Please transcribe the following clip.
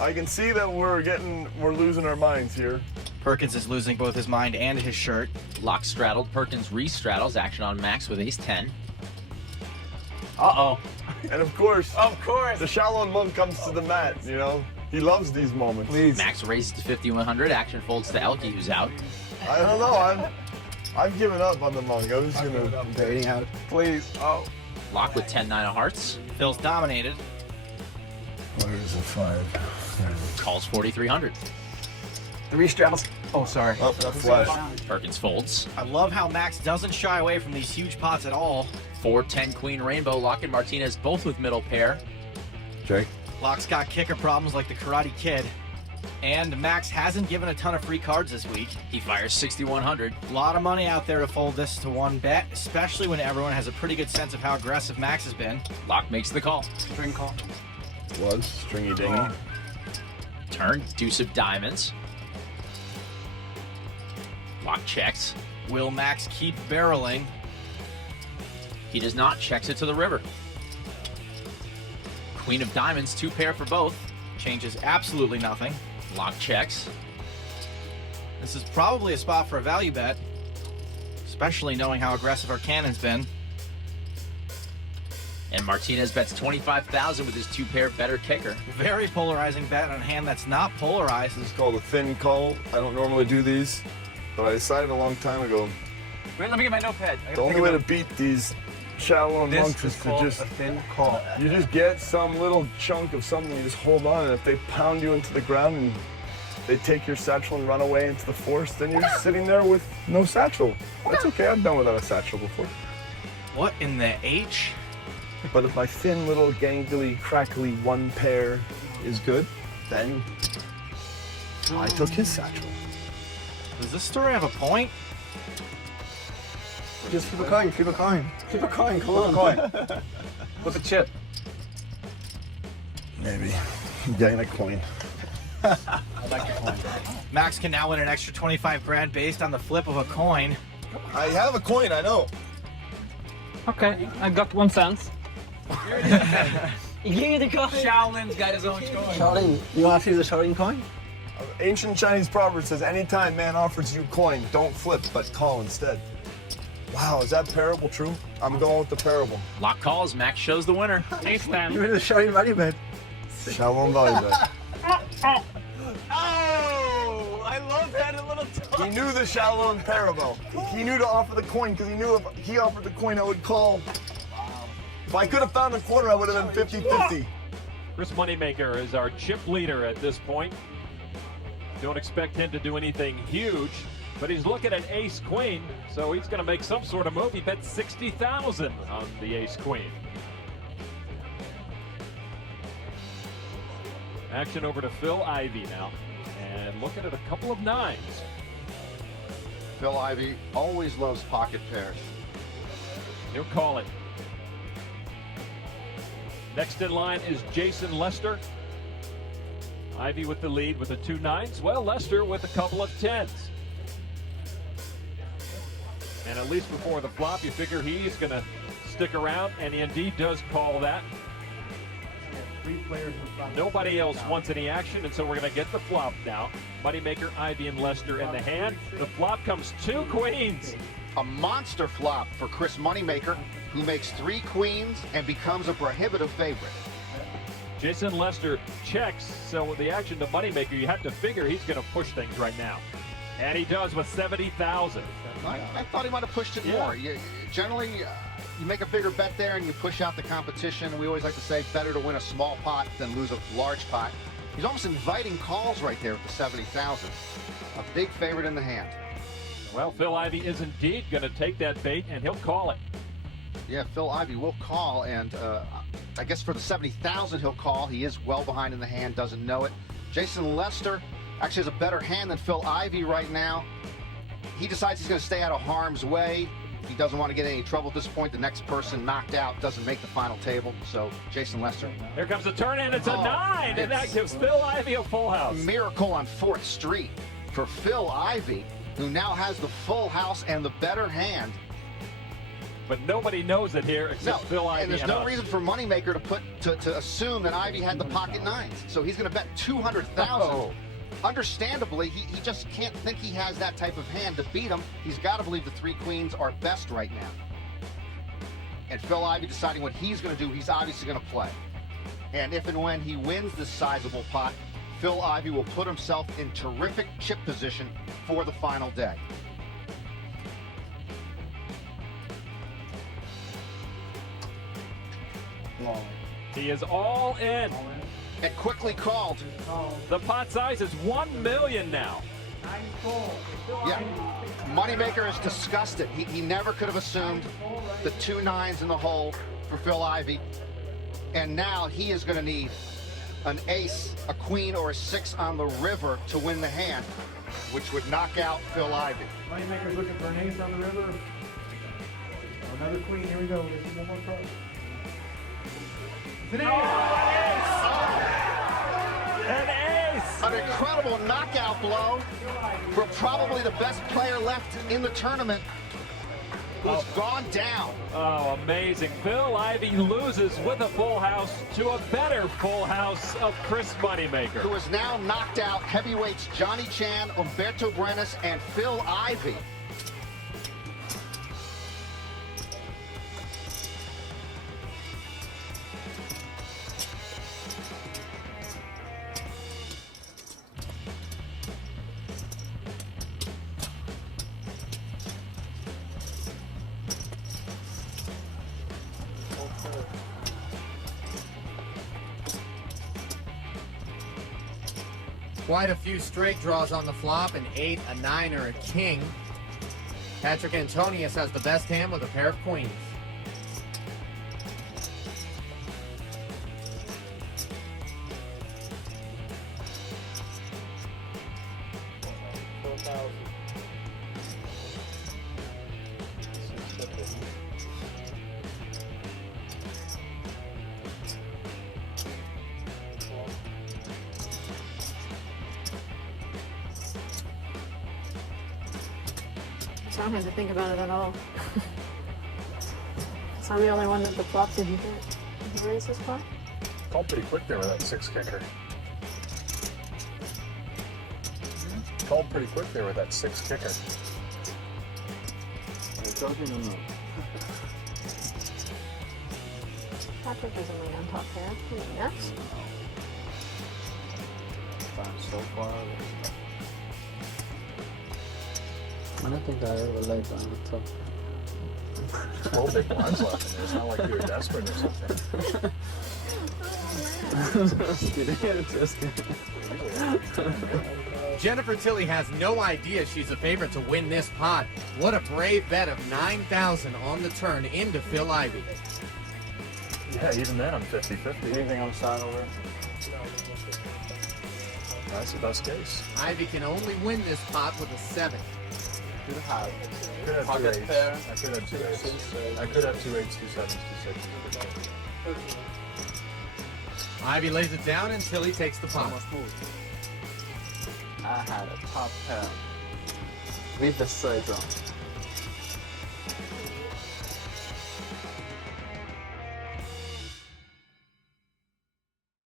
I can see that we're losing our minds here. Perkins is losing both his mind and his shirt. Laak straddled, Perkins re-straddles, action on Max with ace-10. Uh-oh. And of course, the the Shaolin monk comes to the mat, you know? He loves these moments. Please. Max raises to 5,100, action folds to Elke, who's out. I don't know, I've given up on the monk. I'm just gonna... I'm baiting out. Please. Oh. Laak with 10-9 of hearts, Phil's dominated. Where is the 5? calls 4,300. 3 straddles. Oh, sorry. Oh, that flash. Perkins folds. I love how Max doesn't shy away from these huge pots at all. 4-10 Queen Rainbow, Laak and Martinez both with middle pair. Jake. Laak's got kicker problems like the Karate Kid. And Max hasn't given a ton of free cards this week. He fires 6,100. A lot of money out there to fold this to one bet, especially when everyone has a pretty good sense of how aggressive Max has been. Laak makes the call. String call. Was stringy dingy. Turn, deuce of diamonds. Laak checks. Will Max keep barreling? He does not, checks it to the river. Queen of diamonds, 2 pair for both. Changes absolutely nothing. Laak checks. This is probably a spot for a value bet, especially knowing how aggressive our cannon's been. And Martinez bets 25,000 with his 2 pair better kicker. Very polarizing bet on a hand that's not polarized. It's called a thin call. I don't normally do these, but I decided a long time ago, Wait, let me get my notepad. the only way to beat these Shaolin monks is to just... a thin call. You just get some little chunk of something, you just hold on, and if they pound you into the ground and they take your satchel and run away into the forest, then you're sitting there with no satchel. That's okay, I've done without a satchel before. What in the H? But if my thin little gangly, crackly 1 pair is good, then I took his satchel. Does this story have a point? Just flip a coin, flip a coin. Flip a coin, come on. Flip a chip. Maybe. Getting a coin. I like the coin. Max can now win an extra 25 grand based on the flip of a coin. I have a coin, I know. Okay, I got 1 cent. You gave me the coin. Shaolin's got his own coin. Shaolin, you want to see the Shaolin coin? Ancient Chinese proverb says, anytime man offers you coin, don't flip, but call instead. Wow, is that parable true? I'm going with the parable. Laak calls, Max shows the winner. Ace You 10. made the Shaolin value bet. Shaolin value bet. Oh, I love that a little He knew the Shaolin parable. He knew to offer the coin because he knew if he offered the coin, I would call. If I could have found the corner, I would have been 50-50. Chris Moneymaker is our chip leader at this point. Don't expect him to do anything huge, but he's looking at ace-queen, so he's going to make some sort of move. He bet 60,000 on the ace-queen. Action over to Phil Ivey now, and looking at a couple of 9s. Phil Ivey always loves pocket pairs. He'll call it. Next in line is Jason Lester. Ivey with the lead with the 2 9s. Well, Lester with a couple of 10s. And at least before the flop, you figure he's going to stick around, and he indeed does call that. Nobody else wants any action, and so we're going to get the flop now. Moneymaker, Ivey, and Lester in the hand. The flop comes 2 queens. A monster flop for Chris Moneymaker, who makes 3 queens and becomes a prohibitive favorite. Jason Lester checks, so with the action to Moneymaker, you have to figure he's going to push things right now. And he does with 70,000. I thought he might have pushed it more. Generally, you make a bigger bet there and you push out the competition. We always like to say better to win a small pot than lose a large pot. He's almost inviting calls right there with the 70,000. A big favorite in the hand. Well, Phil Ivey is indeed going to take that bait, and he'll call it. Yeah, Phil Ivey will call, and I guess for the 70,000 he'll call. He is well behind in the hand, doesn't know it. Jason Lester actually has a better hand than Phil Ivey right now. He decides he's going to stay out of harm's way. He doesn't want to get any trouble at this point. The next person knocked out doesn't make the final table, so Jason Lester. Here comes the turn, and it's a 9, and that gives Phil Ivey a full house. Miracle on 4th Street for Phil Ivey, who now has the full house and the better hand. but nobody knows it here No, except Phil Ivey and there's and no us. reason for Moneymaker to assume that Ivey had the pocket nines. So he's going to bet 200,000. Understandably, he just can't think he has that type of hand to beat him. He's got to believe the three queens are best right now. And Phil Ivey deciding what he's going to do, he's obviously going to play. And if and when he wins this sizable pot, Phil Ivey will put himself in terrific chip position for the final day. He is all in. And quickly called. The pot size is 1 million now. Yeah, Moneymaker is disgusted. He never could have assumed the 2 nines in the hole for Phil Ivey. And now he is going to need an ace, a queen, or a 6 on the river to win the hand, which would knock out Phil Ivey. Moneymaker's looking for an ace on the river. Another queen. Here we go. This is one more card. It's an ace! An ace! An incredible knockout blow for probably the best player left in the tournament, who's gone down. Oh, amazing. Phil Ivey loses with a full house to a better full house of Chris Moneymaker. Who has now knocked out heavyweights Johnny Chan, Umberto Brenes, and Phil Ivey. Quite a few straight draws on the flop, an 8, a 9, or a king. Patrick Antonius has the best hand with a pair of queens. So I don't have to think about it at all. So I'm the only one that the flop didn't hit. Did you raise this flop? Called pretty quick there with that 6 kicker. Called pretty quick there with that 6 kicker. Are you joking or no? Patrick doesn't lay on top pair. Next. I'm so far away. I don't think I ever laid on the top. 12 big blinds left in there. It's not like you're desperate or something. Just kidding. Jennifer Tilly has no idea she's a favorite to win this pot. What a brave bet of 9,000 on the turn into Phil Ivey. Yeah, even then I'm 50-50. Anything on the side over? That's the best case. Ivey can only win this pot with a 7. Could have. Could have 2 Pocket 8s. pair. I could have 2 8s. I could have 2 8s, 2 7s, 2 6s. Ivey lays it down and Tilly takes the pot. I had a top pair with the straight draw.